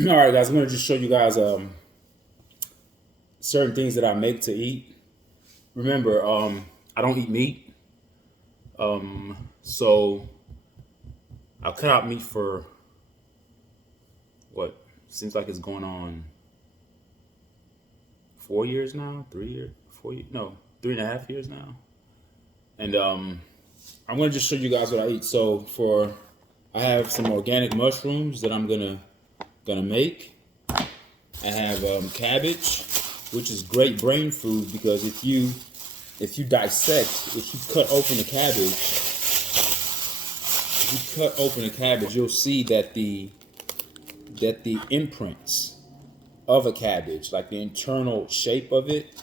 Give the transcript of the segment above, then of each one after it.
All right, guys, I'm going to just show you guys certain things that I make to eat. Remember, I don't eat meat, so I cut out meat for what seems like it's going on 4 years now, 3 years, 4 years, no, 3.5 years now. And I'm going to just show you guys what I eat. So I have some organic mushrooms that I'm gonna make. I have cabbage, which is great brain food because if you cut open the cabbage, you'll see that the imprints of a cabbage, like the internal shape of it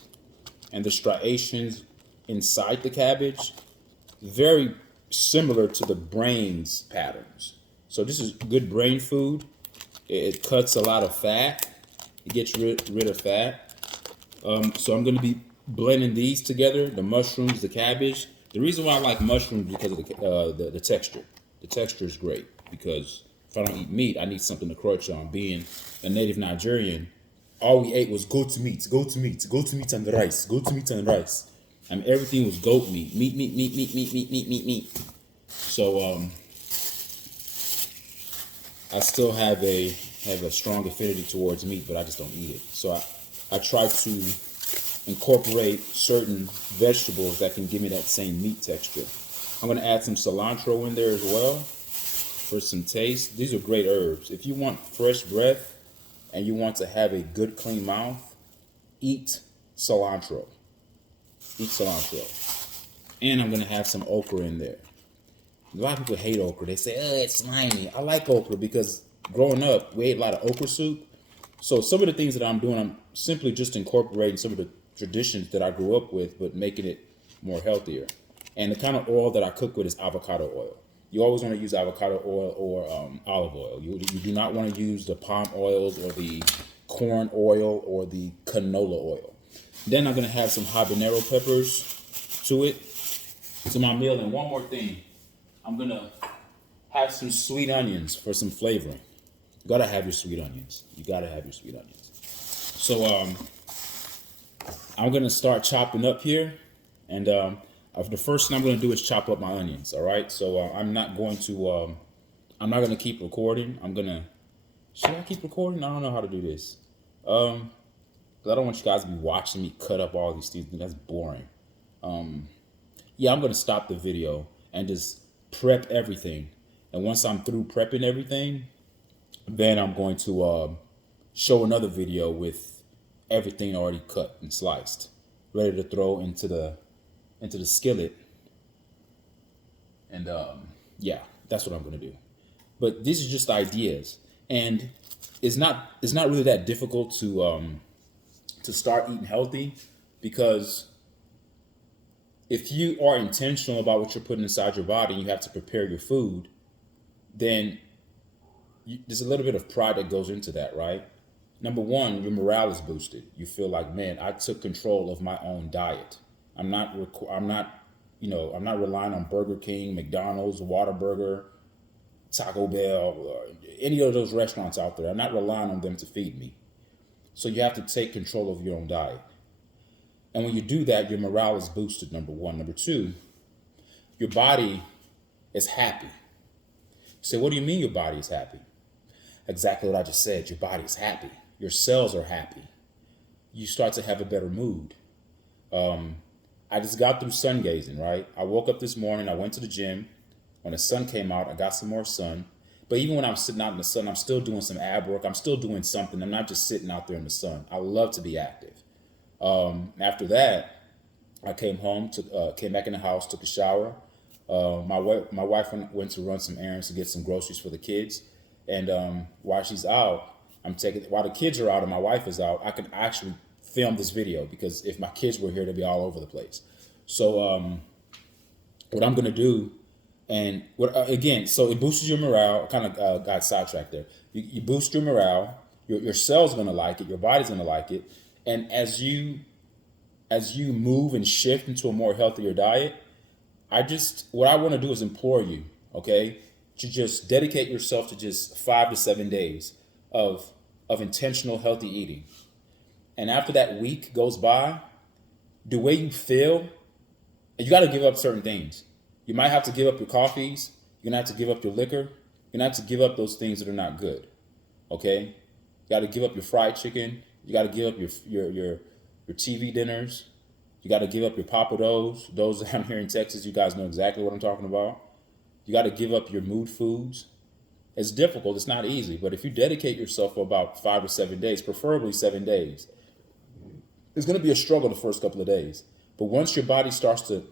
and the striations inside the cabbage, very similar to the brain's patterns. So this is good brain food. It cuts a lot of fat. It gets rid of fat. So I'm going to be blending these together, the mushrooms, the cabbage. The reason why I like mushrooms because of the texture. The texture is great because if I don't eat meat, I need something to crunch on. Being a native Nigerian, all we ate was goat meat and rice. And everything was goat meat. So I still have a strong affinity towards meat, but I just don't eat it. So I try to incorporate certain vegetables that can give me that same meat texture. I'm going to add some cilantro in there as well for some taste. These are great herbs. If you want fresh breath and you want to have a good clean mouth, eat cilantro. And I'm going to have some okra in there. A lot of people hate okra. They say, oh, it's slimy. I like okra because growing up, we ate a lot of okra soup. So some of the things that I'm doing, I'm simply just incorporating some of the traditions that I grew up with, but making it more healthier. And the kind of oil that I cook with is avocado oil. You always want to use avocado oil or olive oil. You do not want to use the palm oils or the corn oil or the canola oil. Then I'm going to have some habanero peppers to it, to my meal. And one more thing, I'm going to have some sweet onions for some flavoring. You got to have your sweet onions. So I'm going to start chopping up here. And the first thing I'm going to do is chop up my onions, all right? So I'm not going to keep recording. Should I keep recording? I don't know how to do this. I don't want you guys to be watching me cut up all these things. That's boring. Yeah, I'm going to stop the video and just prep everything. And once I'm through prepping everything, then I'm going to show another video with everything already cut and sliced, ready to throw into the skillet. And yeah, that's what I'm going to do. But these are just ideas, and it's not really that difficult to start eating healthy, because if you are intentional about what you're putting inside your body and you have to prepare your food, then there's a little bit of pride that goes into that, right? Number one, your morale is boosted. You feel like, man, I took control of my own diet. I'm not relying on Burger King, McDonald's, Whataburger, Taco Bell, or any of those restaurants out there. I'm not relying on them to feed me. So you have to take control of your own diet. And when you do that, your morale is boosted, number one. Number two, your body is happy. You say, what do you mean your body is happy? Exactly what I just said. Your body is happy. Your cells are happy. You start to have a better mood. I just got through sun gazing, right? I woke up this morning, I went to the gym. When the sun came out, I got some more sun. But even when I'm sitting out in the sun, I'm still doing some ab work. I'm still doing something. I'm not just sitting out there in the sun. I love to be active. After that, I came home, came back in the house, took a shower. My wife went to run some errands to get some groceries for the kids. And while she's out, while the kids are out and my wife is out, I can actually film this video, because if my kids were here, they'd be all over the place. So what I'm going to do, and so it boosts your morale. I kind of got sidetracked there. You boost your morale. Your cell's going to like it. Your body's going to like it. And as you move and shift into a more healthier diet, what I want to do is implore you, okay, to just dedicate yourself to just 5 to 7 days of of intentional healthy eating. And after that week goes by, the way you feel, you got to give up certain things. You might have to give up your coffees. You're going to have to give up your liquor. You're going to have to give up those things that are not good. Okay? You got to give up your fried chicken. You got to give up your TV dinners. You got to give up your papados. Those down here in Texas, you guys know exactly what I'm talking about. You got to give up your mood foods. It's difficult. It's not easy. But if you dedicate yourself for about 5 or 7 days, preferably 7 days, it's going to be a struggle the first couple of days. But once your body starts to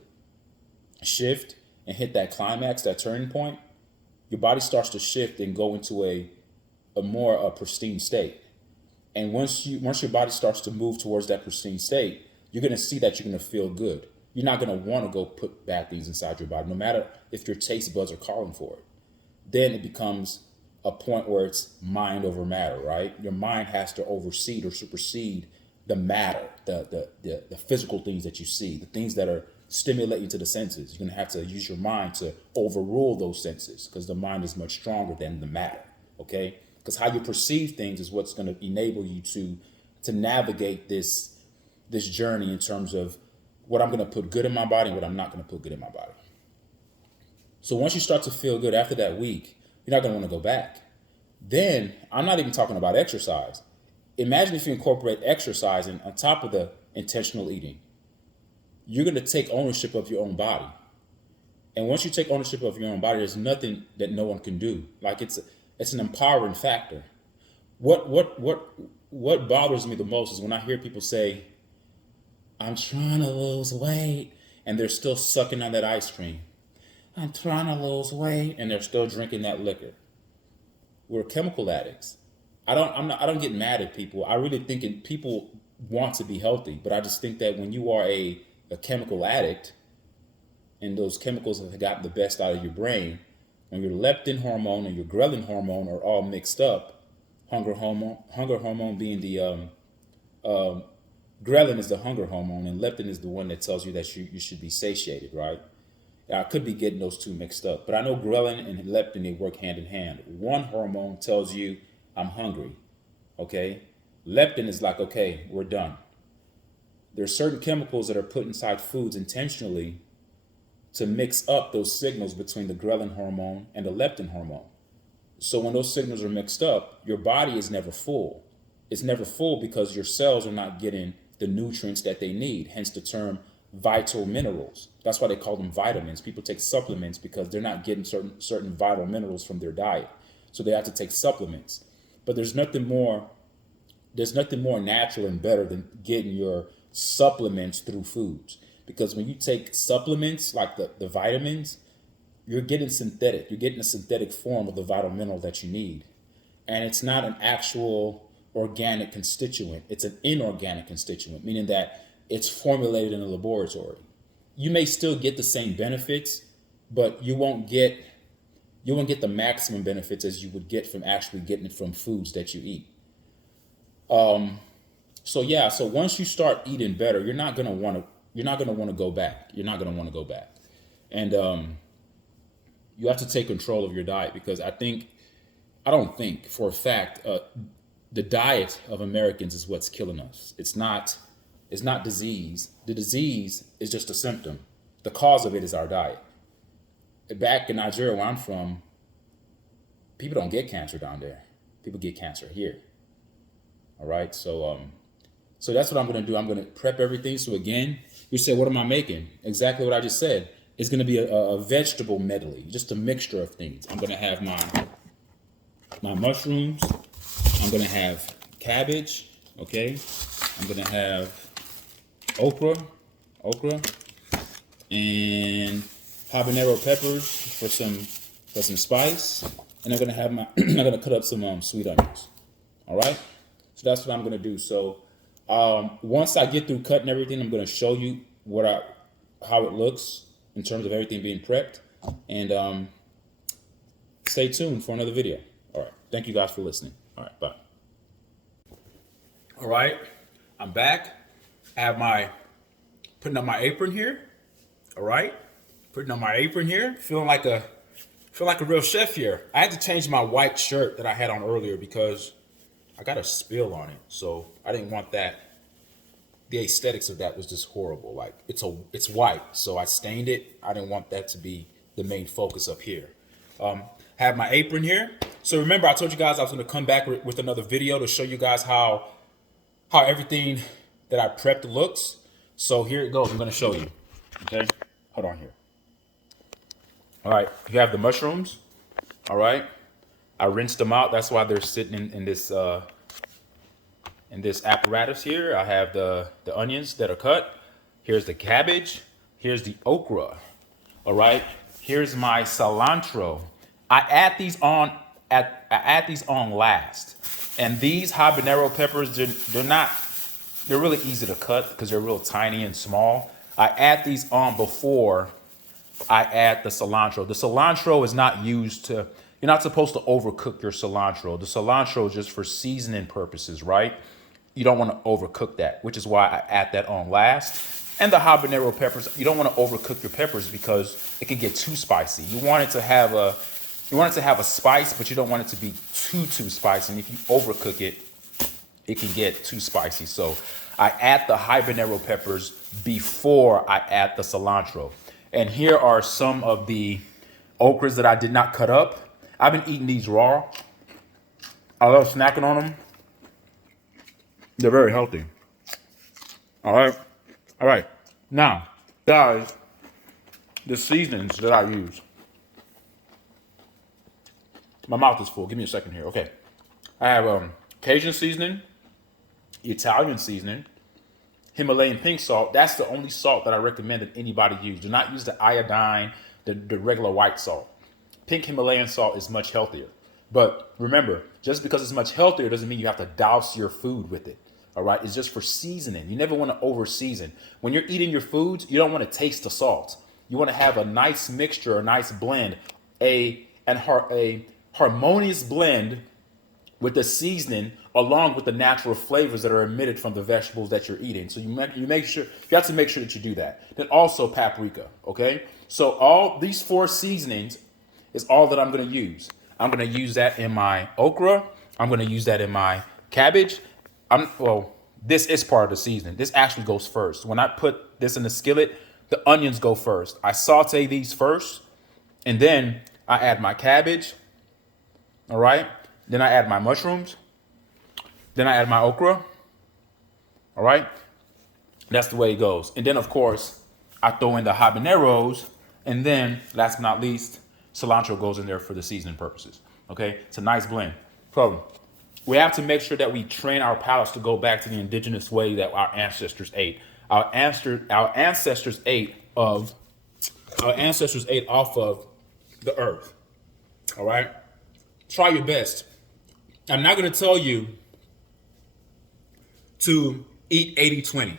shift and hit that climax, that turning point, your body starts to shift and go into a more pristine state. And once your body starts to move towards that pristine state, you're going to see that you're going to feel good. You're not going to want to go put bad things inside your body, no matter if your taste buds are calling for it. Then it becomes a point where it's mind over matter, right? Your mind has to oversee or supersede the matter, the physical things that you see, the things that are stimulating to the senses. You're going to have to use your mind to overrule those senses, because the mind is much stronger than the matter, okay? Because how you perceive things is what's going to enable you to navigate this journey in terms of what I'm going to put good in my body and what I'm not going to put good in my body. So once you start to feel good after that week, you're not going to want to go back. Then I'm not even talking about exercise. Imagine if you incorporate exercise on top of the intentional eating. You're going to take ownership of your own body. And once you take ownership of your own body, there's nothing that no one can do. Like it's an empowering factor. What bothers me the most is when I hear people say, I'm trying to lose weight, and they're still sucking on that ice cream. I'm trying to lose weight, and they're still drinking that liquor. We're chemical addicts. I don't get mad at people. I really think people want to be healthy, but I just think that when you are a chemical addict, and those chemicals have gotten the best out of your brain, when your leptin hormone and your ghrelin hormone are all mixed up, hunger hormone being the ghrelin is the hunger hormone, and leptin is the one that tells you that you should be satiated, right? I could be getting those two mixed up, but I know ghrelin and leptin, they work hand in hand. One hormone tells you I'm hungry, okay? Leptin is like, okay, we're done. There's certain chemicals that are put inside foods intentionally to mix up those signals between the ghrelin hormone and the leptin hormone. So when those signals are mixed up, your body is never full. It's never full because your cells are not getting the nutrients that they need, hence the term vital minerals. That's why they call them vitamins. People take supplements because they're not getting certain vital minerals from their diet. So they have to take supplements. But there's nothing more natural and better than getting your supplements through foods. Because when you take supplements like the vitamins, you're getting synthetic. You're getting a synthetic form of the vital mineral that you need. And it's not an actual organic constituent. It's an inorganic constituent, meaning that it's formulated in a laboratory. You may still get the same benefits, but you won't get the maximum benefits as you would get from actually getting it from foods that you eat. So once you start eating better, you're not gonna want to go back. You're not gonna want to go back, and you have to take control of your diet, because I don't think for a fact the diet of Americans is what's killing us. It's not disease. The disease is just a symptom. The cause of it is our diet. Back in Nigeria, where I'm from, people don't get cancer down there. People get cancer here. All right. So that's what I'm going to do. I'm going to prep everything. So again, you say, what am I making? Exactly what I just said. It's going to be a vegetable medley, just a mixture of things. I'm going to have my mushrooms. I'm going to have cabbage. Okay. I'm going to have okra, and habanero peppers for some spice, and I'm gonna cut up some sweet onions. All right, so that's what I'm gonna do. So once I get through cutting everything, I'm gonna show you how it looks in terms of everything being prepped, and stay tuned for another video. All right, thank you guys for listening. All right, bye. All right, I'm back. I have putting on my apron here. All right, putting on my apron here. Feeling like a real chef here. I had to change my white shirt that I had on earlier because I got a spill on it, so I didn't want that. The aesthetics of that was just horrible. Like it's white, so I stained it. I didn't want that to be the main focus up here. Have my apron here. So remember, I told you guys I was going to come back with another video to show you guys how everything that I prepped looks. So here it goes. I'm going to show you. Okay, hold on here. All right, you have the mushrooms. All right, I rinsed them out. That's why they're sitting in this apparatus here. I have the onions that are cut. Here's the cabbage. Here's the okra. All right, here's my cilantro. I add these on last. And these habanero peppers, they're really easy to cut because they're real tiny and small. I add these on before I add the cilantro. The cilantro is not used to, you're not supposed to overcook your cilantro. The cilantro is just for seasoning purposes, right? You don't want to overcook that, which is why I add that on last. And the habanero peppers, you don't want to overcook your peppers because it can get too spicy. You want it to have a spice, but you don't want it to be too spicy. And if you overcook it, it can get too spicy. So I add the habanero peppers before I add the cilantro. And here are some of the okras that I did not cut up. I've been eating these raw. I love snacking on them. They're very healthy. All right. Now, guys, the seasonings that I use. My mouth is full. Give me a second here. Okay. I have Cajun seasoning, Italian seasoning, Himalayan pink salt. That's the only salt that I recommend that anybody use. Do not use the iodine, the regular white salt. Pink Himalayan salt is much healthier. But remember, just because it's much healthier doesn't mean you have to douse your food with it. All right, it's just for seasoning. You never want to over season. When you're eating your foods, you don't want to taste the salt. You want to have a nice mixture, a nice blend, a harmonious blend with the seasoning along with the natural flavors that are emitted from the vegetables that you're eating. So you have to make sure that you do that. Then also paprika, okay? So all these 4 seasonings is all that I'm going to use. I'm going to use that in my okra. I'm going to use that in my cabbage. This is part of the seasoning. This actually goes first. When I put this in the skillet, the onions go first. I saute these first, and then I add my cabbage. All right. Then I add my mushrooms. Then I add my okra. All right. That's the way it goes. And then, of course, I throw in the habaneros. And then, last but not least, cilantro goes in there for the seasoning purposes. Okay. It's a nice blend. So we have to make sure that we train our palates to go back to the indigenous way that our ancestors ate. Our ancestors ate off of the earth. All right. Try your best. I'm not going to tell you to eat 80-20.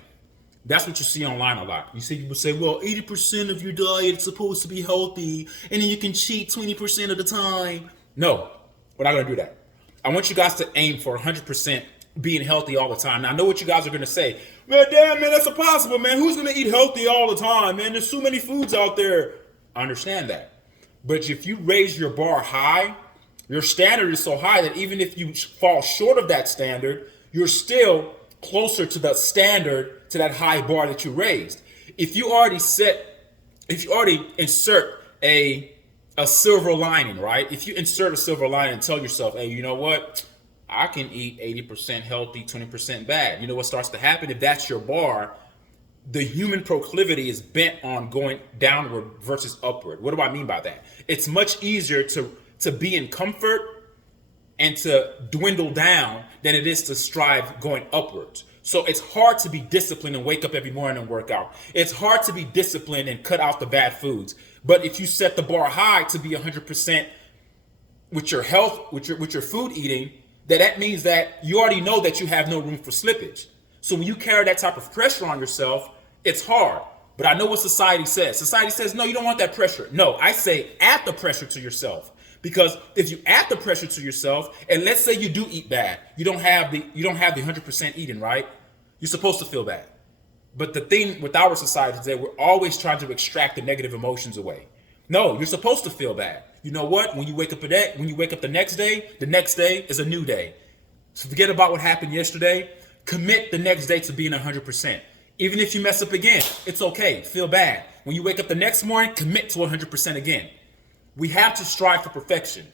That's what you see online a lot. You see people say, well, 80% of your diet is supposed to be healthy, and then you can cheat 20% of the time. No, we're not going to do that. I want you guys to aim for 100% being healthy all the time. Now, I know what you guys are going to say. Man, damn, man, that's impossible, man. Who's going to eat healthy all the time, man? There's so many foods out there. I understand that. But if you raise your bar high, your standard is so high that even if you fall short of that standard, you're still closer to the standard, to that high bar that you raised. If you already insert a silver lining, right? If you insert a silver lining and tell yourself, hey, you know what? I can eat 80% healthy, 20% bad. You know what starts to happen? If that's your bar, the human proclivity is bent on going downward versus upward. What do I mean by that? It's much easier to be in comfort and to dwindle down than it is to strive going upwards. So it's hard to be disciplined and wake up every morning and work out. It's hard to be disciplined and cut out the bad foods. But if you set the bar high to be 100% with your health, with your food eating, that means that you already know that you have no room for slippage. So when you carry that type of pressure on yourself, it's hard. But I know what society says. Society says, no, you don't want that pressure. No, I say add the pressure to yourself. Because if you add the pressure to yourself, and let's say you do eat bad, you don't have the 100% eating, right? You're supposed to feel bad. But the thing with our society is that we're always trying to extract the negative emotions away. No, you're supposed to feel bad. You know what? When you wake up the next day is a new day. So forget about what happened yesterday. Commit the next day to being 100%. Even if you mess up again, it's okay. Feel bad. When you wake up the next morning, commit to 100% again. We have to strive for perfection,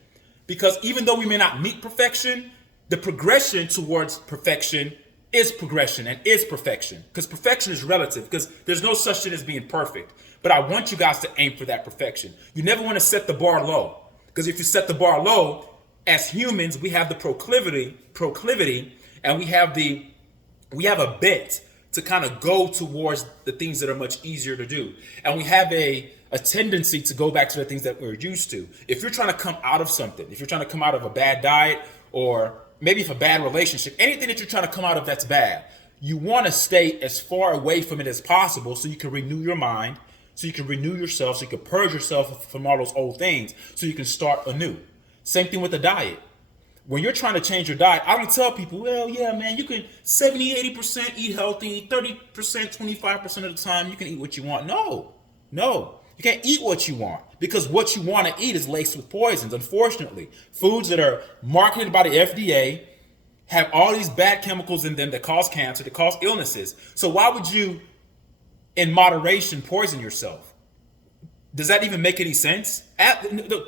because even though we may not meet perfection, the progression towards perfection is progression and is perfection, because perfection is relative, because there's no such thing as being perfect. But I want you guys to aim for that perfection. You never want to set the bar low, because if you set the bar low, as humans, we have the proclivity, and we have a bent to kind of go towards the things that are much easier to do. And we have a tendency to go back to the things that we're used to. If you're trying to come out of something, if you're trying to come out of a bad diet, or maybe if a bad relationship, anything that you're trying to come out of that's bad, you want to stay as far away from it as possible so you can renew your mind, so you can renew yourself, so you can purge yourself from all those old things, so you can start anew. Same thing with the diet. When you're trying to change your diet, I don't tell people, well, yeah, man, you can 70, 80% eat healthy, 30%, 25% of the time, you can eat what you want. No. You can't eat what you want, because what you want to eat is laced with poisons, unfortunately. Foods that are marketed by the FDA have all these bad chemicals in them that cause cancer, that cause illnesses. So why would you, in moderation, poison yourself? Does that even make any sense?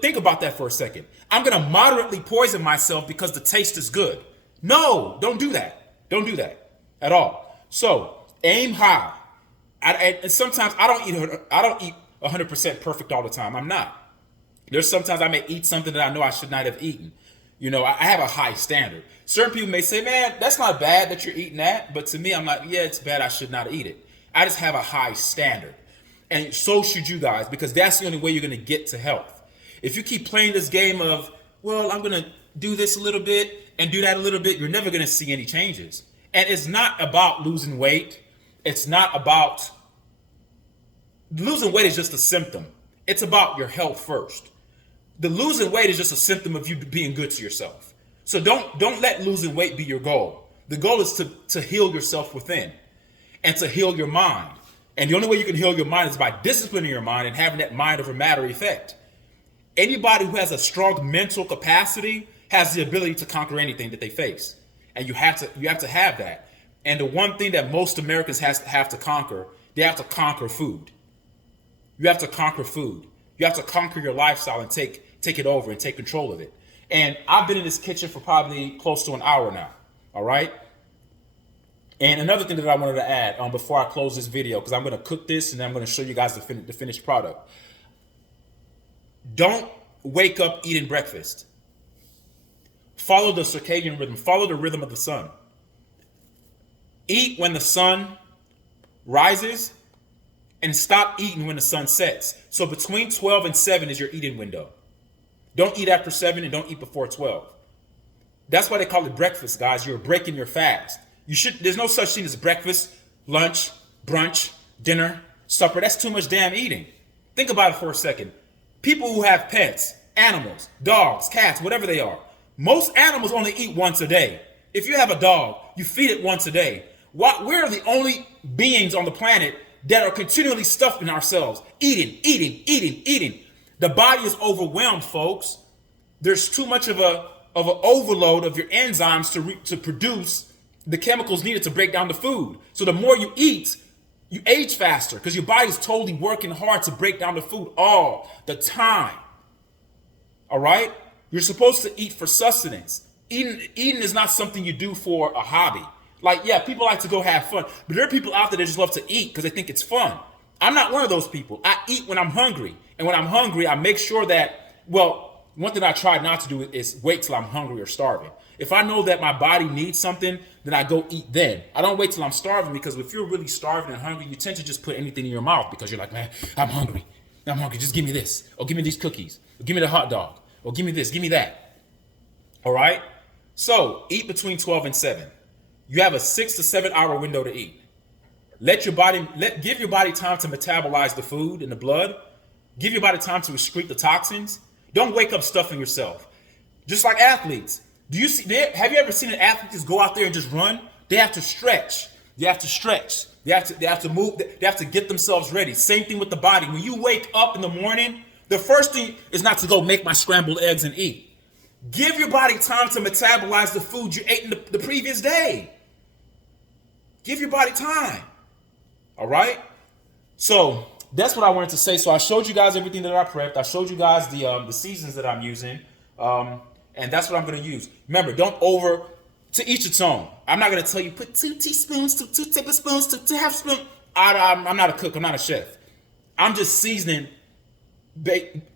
Think about that for a second. I'm going to moderately poison myself because the taste is good. No, don't do that. Don't do that at all. So aim high. And sometimes I don't eat 100% perfect all the time. I'm not. There's sometimes I may eat something that I know I should not have eaten. I have a high standard. Certain people may say, man, that's not bad that you're eating that. But to me, I'm like, yeah, it's bad. I should not eat it. I just have a high standard. And so should you guys, because that's the only way you're going to get to health. If you keep playing this game of, well, I'm going to do this a little bit and do that a little bit, you're never going to see any changes. And it's not about losing weight. It's not about, losing weight is just a symptom. It's about your health first. The losing weight is just a symptom of you being good to yourself. So don't let losing weight be your goal. The goal is to heal yourself within and to heal your mind. And the only way you can heal your mind is by disciplining your mind and having that mind over matter effect. Anybody who has a strong mental capacity has the ability to conquer anything that they face. And you have to have that. And the one thing that most Americans have to conquer, they have to conquer food. You have to conquer food. You have to conquer your lifestyle and take it over and take control of it. And I've been in this kitchen for probably close to an hour now. All right. And another thing that I wanted to add before I close this video, because I'm going to cook this and then I'm going to show you guys the finished product. Don't wake up eating breakfast. Follow the circadian rhythm. Follow the rhythm of the sun. Eat when the sun rises and stop eating when the sun sets. So between 12 and 7 is your eating window. Don't eat after 7 and don't eat before 12. That's why they call it breakfast, guys. You're breaking your fast. There's no such thing as breakfast, lunch, brunch, dinner, supper. That's too much damn eating. Think about it for a second. People who have pets, animals, dogs, cats, whatever they are, most animals only eat once a day. If you have a dog, you feed it once a day. We're the only beings on the planet that are continually stuffing ourselves, eating. The body is overwhelmed, folks. There's too much of an overload of your enzymes to produce the chemicals needed to break down the food. So the more you eat, you age faster because your body's totally working hard to break down the food all the time. All right? You're supposed to eat for sustenance. Eating is not something you do for a hobby. Like, yeah, people like to go have fun, but there are people out there that just love to eat because they think it's fun. I'm not one of those people. I eat when I'm hungry. And when I'm hungry, I make sure that, well, one thing I try not to do is wait till I'm hungry or starving. If I know that my body needs something, then I go eat then. I don't wait till I'm starving, because if you're really starving and hungry, you tend to just put anything in your mouth because you're like, man, I'm hungry. Just give me this. Or give me these cookies. Or give me the hot dog. Or give me this. Give me that. All right? So eat between 12 and 7. You have a 6 to 7 hour window to eat. Give your body time to metabolize the food in the blood. Give your body time to excrete the toxins. Don't wake up stuffing yourself. Just like athletes. Have you ever seen an athlete just go out there and just run? They have to stretch. They have to move. They have to get themselves ready. Same thing with the body. When you wake up in the morning, the first thing is not to go make my scrambled eggs and eat. Give your body time to metabolize the food you ate in the previous day. Give your body time. All right? So that's what I wanted to say. So I showed you guys everything that I prepped. I showed you guys the seasons that I'm using. And that's what I'm going to use. Remember, to each its own. I'm not going to tell you put 2 teaspoons, 2 tablespoons, 2 half spoons. I'm not a cook. I'm not a chef. I'm just seasoning.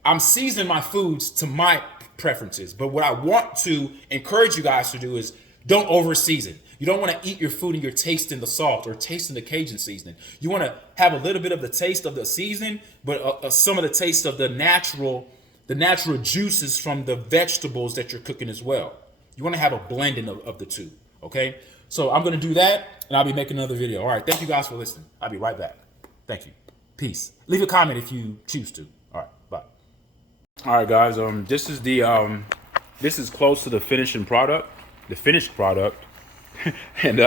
I'm seasoning my foods to my preferences. But what I want to encourage you guys to do is don't over season. You don't want to eat your food and you're tasting the salt or tasting the Cajun seasoning. You want to have a little bit of the taste of the seasoning, but some of the taste of the natural juices from the vegetables that you're cooking as well. You want to have a blending of the two, okay? So I'm going to do that, and I'll be making another video. All right, thank you guys for listening. I'll be right back. Thank you. Peace. Leave a comment if you choose to. All right, bye. All right, guys. This is close to the finished product, and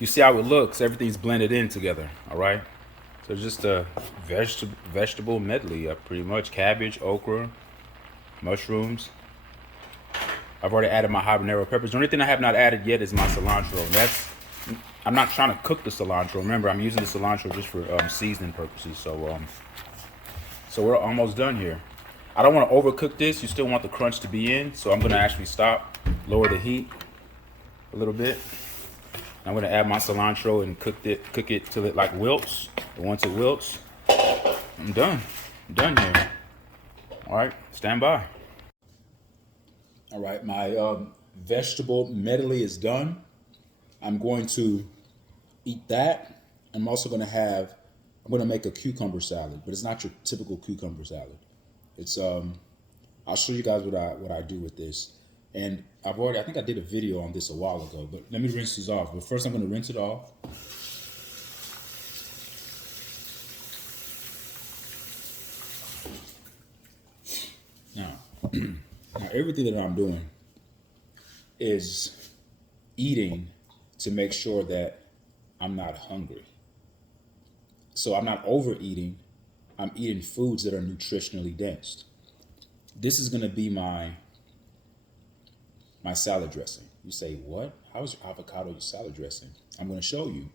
you see how it looks. Everything's blended in together. All right. So just a vegetable medley, pretty much cabbage, okra, mushrooms. I've already added my habanero peppers. The only thing I have not added yet is my cilantro. I'm not trying to cook the cilantro. Remember, I'm using the cilantro just for seasoning purposes. So we're almost done here. I don't want to overcook this. You still want the crunch to be in, so I'm going to actually stop, lower the heat a little bit. I'm going to add my cilantro and cook it till it like wilts. And once it wilts, I'm done. I'm done here. All right, stand by. All right, my vegetable medley is done. I'm going to eat that. I'm also going to make a cucumber salad, but it's not your typical cucumber salad. It's I'll show you guys what I do with this. And I think I did a video on this a while ago, but let me rinse this off. But first I'm going to rinse it off. Now everything that I'm doing is eating to make sure that I'm not hungry. So I'm not overeating. I'm eating foods that are nutritionally dense. This is going to be my salad dressing. You say, what? How is your avocado your salad dressing? I'm going to show you.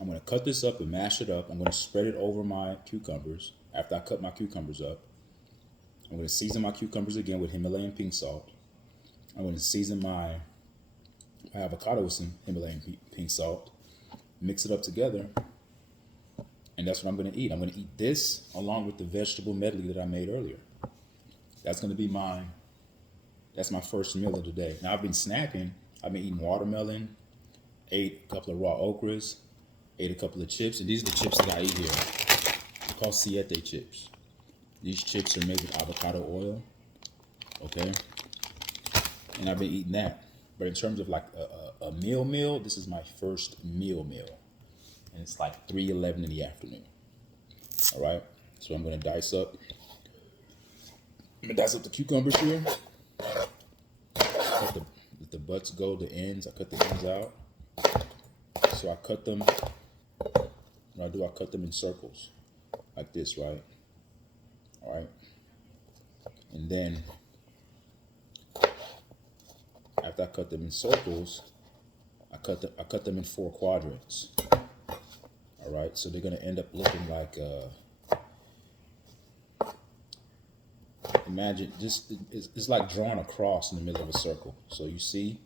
I'm going to cut this up and mash it up. I'm going to spread it over my cucumbers. After I cut my cucumbers up, I'm going to season my cucumbers again with Himalayan pink salt. I'm going to season my avocado with some Himalayan pink salt. Mix it up together. And that's what I'm going to eat. I'm going to eat this along with the vegetable medley that I made earlier. That's going to be that's my first meal of the day. Now, I've been snacking. I've been eating watermelon, ate a couple of raw okras, ate a couple of chips. And these are the chips that I eat here. They're called Siete chips. These chips are made with avocado oil, okay? And I've been eating that. But in terms of like a meal, this is my first meal. And it's like 3:11 in the afternoon. All right, so I'm gonna dice up. I'm gonna dice up the cucumbers here. Let the butts go, the ends. I cut the ends out. So I cut them. What I do, I cut them in circles, like this, right? All right. And then after I cut them in circles, I cut them in 4 quadrants. All right, so they're gonna end up looking like imagine this it's like drawing a cross in the middle of a circle. So you see,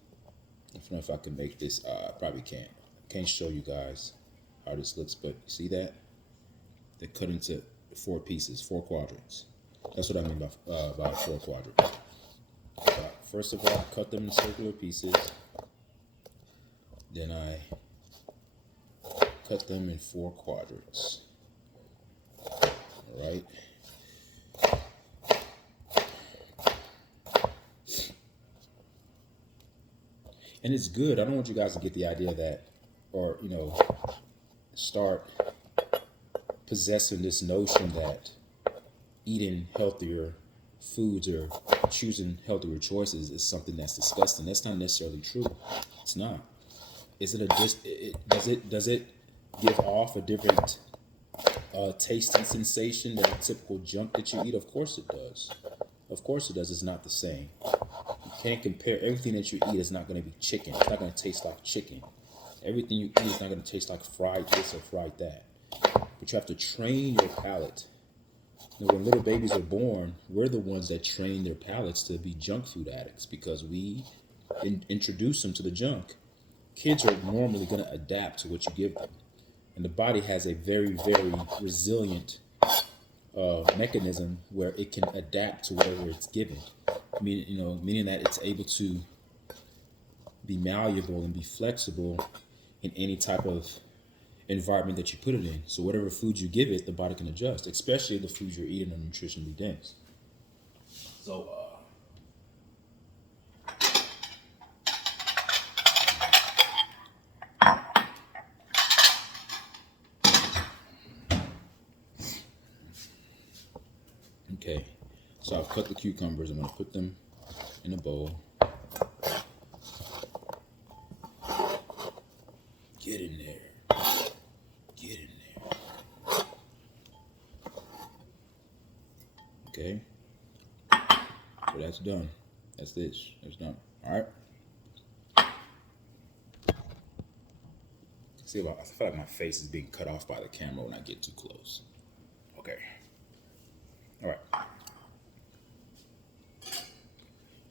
I don't know if I can make this. I probably can't. I can't show you guys how this looks, but you see that they're cut into 4 pieces, 4 quadrants. That's what I mean by 4 quadrants. First of all, I cut them in circular pieces. Then I cut them in 4 quadrants. All right. And it's good. I don't want you guys to get the idea that, or, start possessing this notion that eating healthier foods or choosing healthier choices is something that's disgusting. That's not necessarily true. It's not. Is it does it give off a different tasting sensation, that typical junk that you eat? Of course it does. Of course it does. It's not the same. You can't compare. Everything that you eat is not going to be chicken. It's not going to taste like chicken. Everything you eat is not going to taste like fried this or fried that. But you have to train your palate. You know, when little babies are born, we're the ones that train their palates to be junk food addicts because we introduce them to the junk. Kids are normally going to adapt to what you give them. And the body has a very, very resilient mechanism where it can adapt to whatever it's given. Meaning that it's able to be malleable and be flexible in any type of environment that you put it in. So whatever food you give it, the body can adjust, especially if the foods you're eating are nutritionally dense. So, okay, so I've cut the cucumbers. I'm going to put them in a bowl. Get in there. Get in there. Okay. So that's done. That's this. That's done. All right. See, I feel like my face is being cut off by the camera when I get too close. Okay. All right.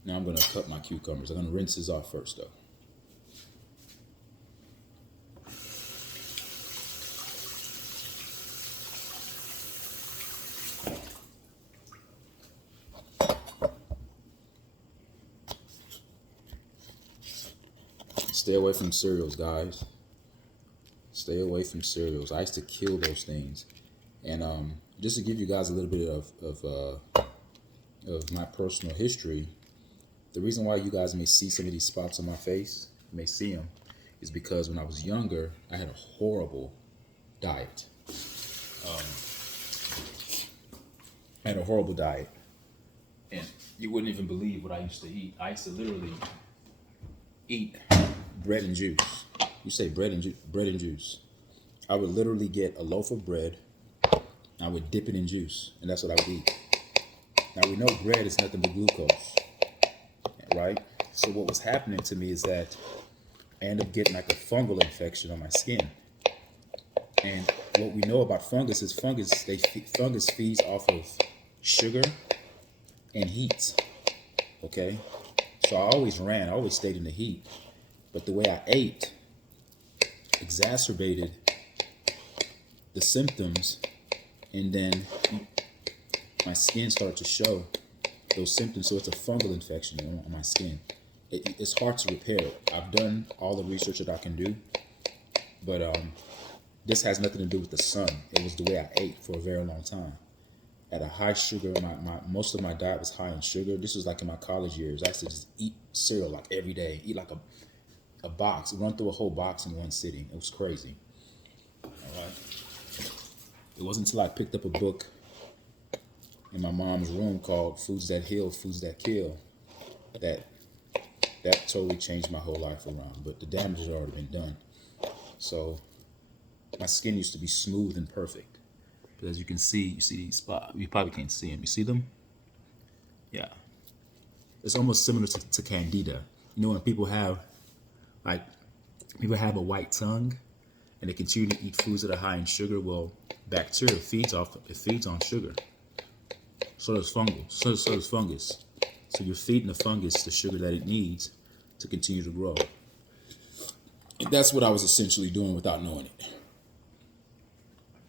Now I'm going to cut my cucumbers. I'm going to rinse this off first, though. Stay away from cereals, guys. Stay away from cereals. I used to kill those things. And just to give you guys a little bit of my personal history, the reason why you guys may see some of these spots on my face, you may see them, is because when I was younger, I had a horrible diet. And you wouldn't even believe what I used to eat. I used to literally eat bread and juice. You say bread and juice. I would literally get a loaf of bread. I would dip it in juice, and that's what I would eat. Now we know bread is nothing but glucose, right? So what was happening to me is that I ended up getting like a fungal infection on my skin. And what we know about fungus is fungus feeds off of sugar and heat. Okay, so I always stayed in the heat. But the way I ate exacerbated the symptoms, and then my skin started to show those symptoms. So it's a fungal infection on my skin. It's hard to repair it. I've done all the research that I can do, but this has nothing to do with the sun. It was the way I ate for a very long time. At a high sugar, most of my diet was high in sugar. This was like in my college years. I used to just eat cereal like every day, eat like a box, run through a whole box in one sitting. It was crazy. All right. It wasn't until I picked up a book in my mom's room called Foods That Heal, Foods That Kill that totally changed my whole life around. But the damage had already been done. So my skin used to be smooth and perfect. But as you can see, you see these spots. You probably can't see them. You see them? Yeah. It's almost similar to candida. You know when people have a white tongue and they continue to eat foods that are high in sugar, well, bacteria feeds on sugar. So does fungus. So does fungus. So you're feeding the fungus the sugar that it needs to continue to grow. And that's what I was essentially doing without knowing it.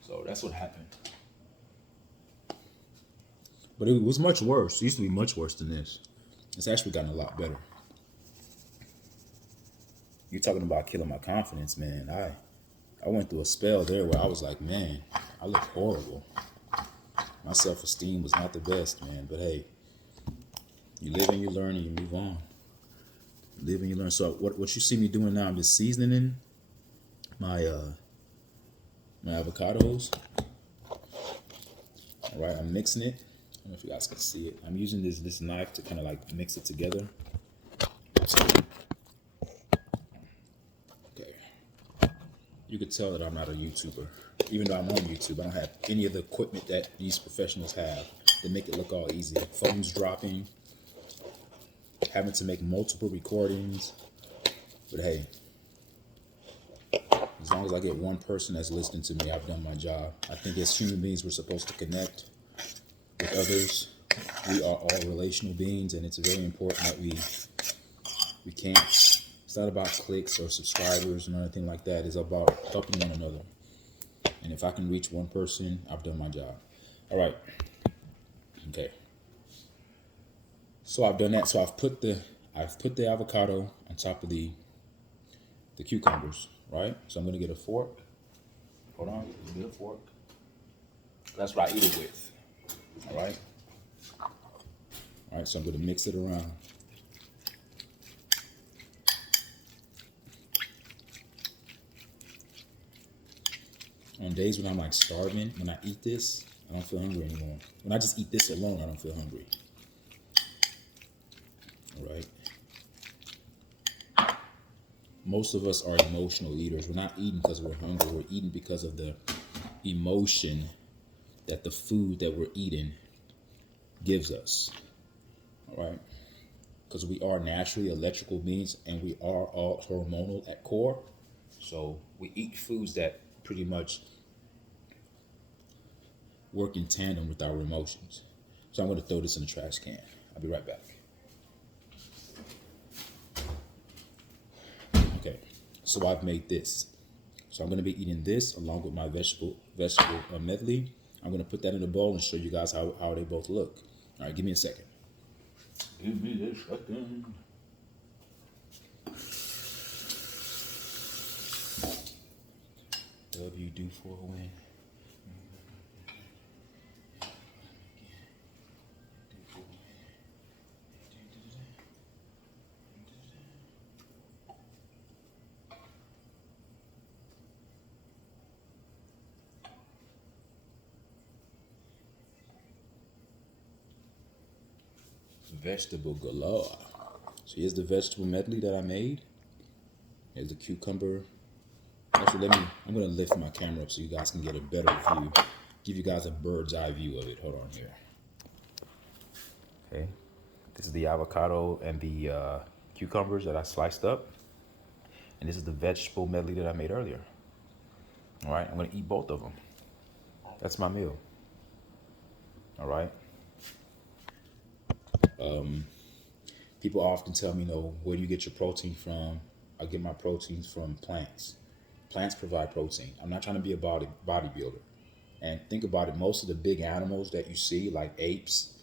So that's what happened. But it was much worse. It used to be much worse than this. It's actually gotten a lot better. You're talking about killing my confidence, man. I went through a spell there where I was like, man, I look horrible. My self-esteem was not the best, man. But hey, you live and you learn and you move on. You live and you learn. So what you see me doing now, I'm just seasoning my avocados. All right, I'm mixing it. I don't know if you guys can see it. I'm using this knife to kind of like mix it together. you could tell that I'm not a YouTuber. Even though I'm on YouTube, I don't have any of the equipment that these professionals have that make it look all easy. Phones dropping, having to make multiple recordings. But hey, as long as I get one person that's listening to me, I've done my job. I think as human beings, we're supposed to connect with others. We are all relational beings, and it's very important that we can't. It's not about clicks or subscribers or anything like that. It's about helping one another. And if I can reach one person, I've done my job. All right. Okay. So I've done that. So I've put the avocado on top of the cucumbers, right? So I'm gonna get a fork. Hold on, get a fork. That's what I eat it with. All right. All right. So I'm gonna mix it around. On days when I'm like starving, when I eat this, I don't feel hungry anymore. When I just eat this alone, I don't feel hungry. All right. Most of us are emotional eaters. We're not eating because we're hungry. We're eating because of the emotion that the food that we're eating gives us. All right. Because we are naturally electrical beings and we are all hormonal at core. So we eat foods that pretty much work in tandem with our emotions. So I'm going to throw this in the trash can. I'll be right back. Okay, so I've made this. So I'm going to be eating this along with my vegetable medley. I'm going to put that in a bowl and show you guys how they both look. All right, give me a second. Give me a second. W do for a win. Vegetable galore. So here's the vegetable medley that I made. Here's the cucumber. Actually, I'm gonna lift my camera up so you guys can get a better view. Give you guys a bird's eye view of it. Hold on here. Okay, this is the avocado and the cucumbers that I sliced up. And this is the vegetable medley that I made earlier. All right, I'm gonna eat both of them. That's my meal. All right. People often tell me, where do you get your protein from? I get my proteins from plants. Plants provide protein. I'm not trying to be a bodybuilder. And think about it, most of the big animals that you see, like apes,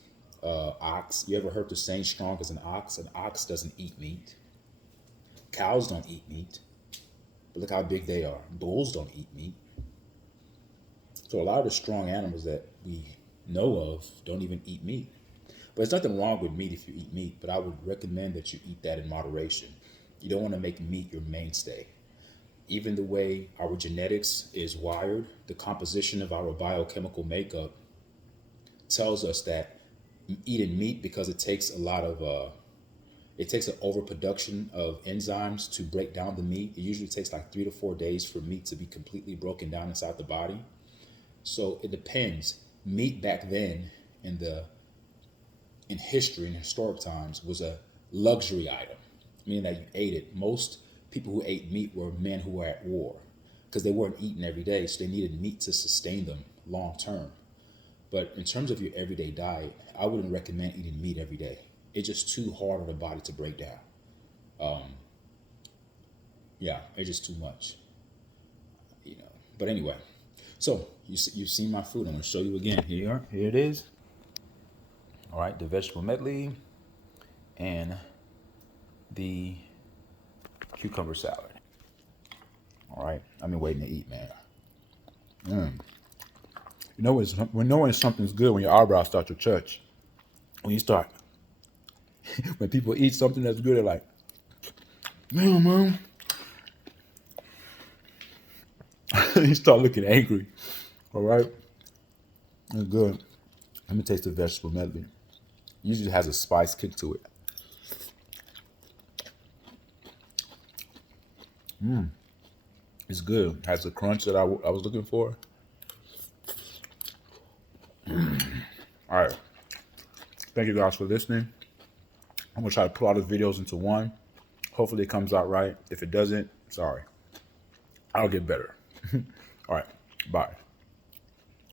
ox, you ever heard the saying strong as an ox? An ox doesn't eat meat. Cows don't eat meat. But look how big they are. Bulls don't eat meat. So a lot of the strong animals that we know of don't even eat meat. But there's nothing wrong with meat if you eat meat, but I would recommend that you eat that in moderation. You don't want to make meat your mainstay. Even the way our genetics is wired, the composition of our biochemical makeup tells us that eating meat, because it takes a lot of, it takes an overproduction of enzymes to break down the meat. It usually takes like 3 to 4 days for meat to be completely broken down inside the body. So it depends. Meat back then in history, in historic times, was a luxury item, meaning that you ate it. Most people who ate meat were men who were at war because they weren't eating every day, so they needed meat to sustain them long term. But in terms of your everyday diet, I wouldn't recommend eating meat every day. It's just too hard on the body to break down. Yeah, it's just too much, But anyway, so you've seen my food. I'm going to show you again. Here it is. All right, the vegetable medley and the cucumber salad. All right, I've been waiting to eat, man. When something's good, when your eyebrows start to touch. When people eat something that's good, they're like, man. You start looking angry. All right, it's good. Let me taste the vegetable medley. Usually has a spice kick to it. It's good. It has the crunch that I was looking for. All right. Thank you guys for listening. I'm going to try to put all the videos into one. Hopefully it comes out right. If it doesn't, sorry. I'll get better. All right. Bye.